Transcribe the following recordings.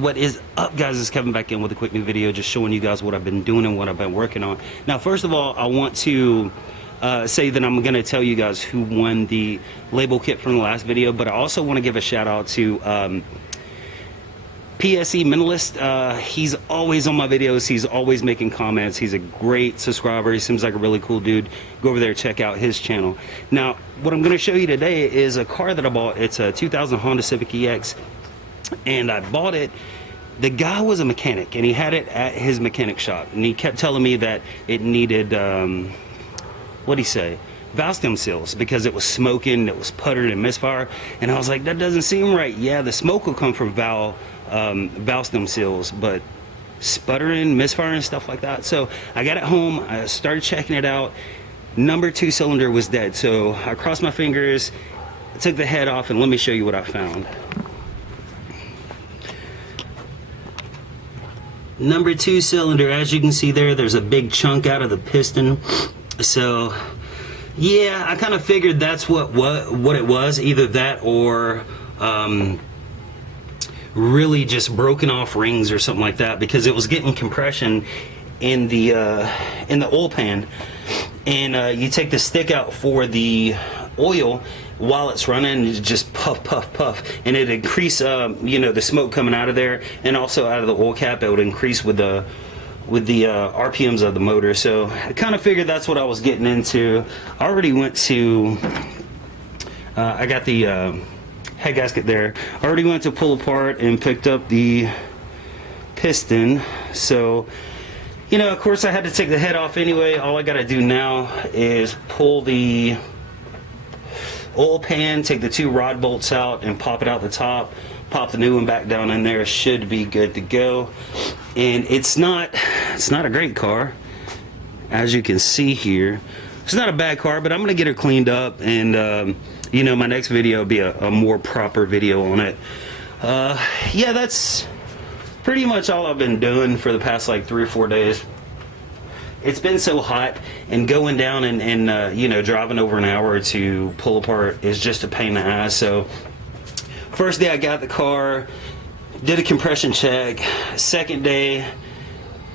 What is up, guys? It's Kevin back in with a quick new video, just showing you guys what I've been doing and what I've been working on. Now, first of all, I want to say that I'm going to tell you guys who won the label kit from the last video, but I also want to give a shout out to PSE Mentalist. He's always on my videos. He's always making comments. He's a great subscriber. He seems like a really cool dude. Go over there, check out his channel. Now, what I'm going to show you today is a car that I bought. It's a 2000 Honda Civic EX, and I bought it. The guy was a mechanic, and he had it at his mechanic shop, and he kept telling me that it needed what'd he say, valve stem seals, because it was smoking, it was puttered and misfire. And I was like, that doesn't seem right. Yeah, the smoke will come from valve stem seals, but sputtering, misfiring, stuff like that. So I got it home, I started checking it out. Number 2 cylinder was dead, so I crossed my fingers, took the head off, and let me show you what I found. Number 2 cylinder, as you can see there's a big chunk out of the piston. So yeah, I kind of figured that's what it was, either that or really just broken off rings or something like that, because it was getting compression in the oil pan, and you take the stick out for the oil while it's running, you just puff puff puff, and it increase you know, the smoke coming out of there, and also out of the oil cap. It would increase with the RPMs of the motor. So I kind of figured that's what I was getting into. I already went to I got the head gasket there. I already went to pull apart and picked up the piston. So, you know, of course I had to take the head off anyway. All I got to do now is pull the oil pan, take the 2 rod bolts out and pop it out the top, pop the new one back down in there. Should be good to go. And it's not a great car, as you can see here. It's not a bad car, but I'm gonna get her cleaned up, and you know, my next video will be a more proper video on it. Yeah, that's pretty much all I've been doing for the past like 3 or 4 days. It's been so hot, and going down and you know, driving over an hour to pull apart is just a pain in the ass. So first day I got the car, did a compression check. Second day,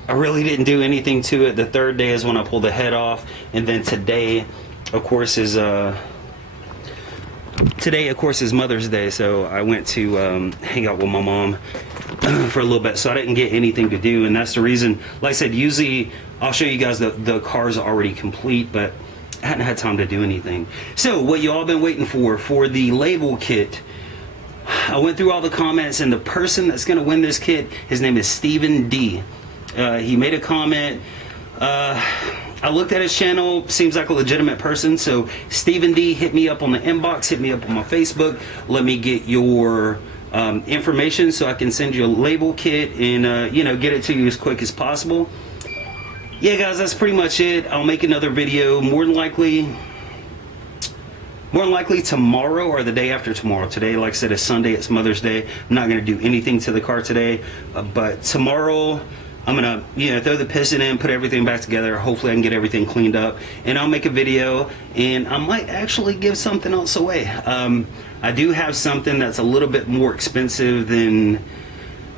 I really didn't do anything to it. The third day is when I pulled the head off, and then today, of course, is Mother's Day, so I went to hang out with my mom for a little bit, so I didn't get anything to do, and that's the reason. Like I said, usually I'll show you guys the car's already complete, but I hadn't had time to do anything. So what you all been waiting for the label kit. I went through all the comments, and the person that's going to win this kit, his name is Stephen D. He made a comment. I looked at his channel, seems like a legitimate person. So Stephen D, hit me up on the inbox, hit me up on my Facebook. Let me get your information so I can send you a label kit and you know, get it to you as quick as possible. Yeah, guys, that's pretty much it. I'll make another video more than likely tomorrow or the day after tomorrow. Today, like I said, is Sunday. It's Mother's Day. I'm not going to do anything to the car today, but tomorrow I'm going to, you know, throw the piston in, put everything back together. Hopefully I can get everything cleaned up, and I'll make a video, and I might actually give something else away. I do have something that's a little bit more expensive than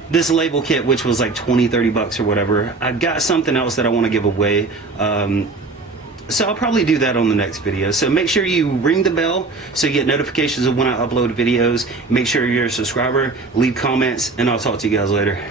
this label kit, which was like 20-30 bucks or whatever. I've got something else that I want to give away. So I'll probably do that on the next video. So make sure you ring the bell so you get notifications of when I upload videos. Make sure you're a subscriber, leave comments, and I'll talk to you guys later.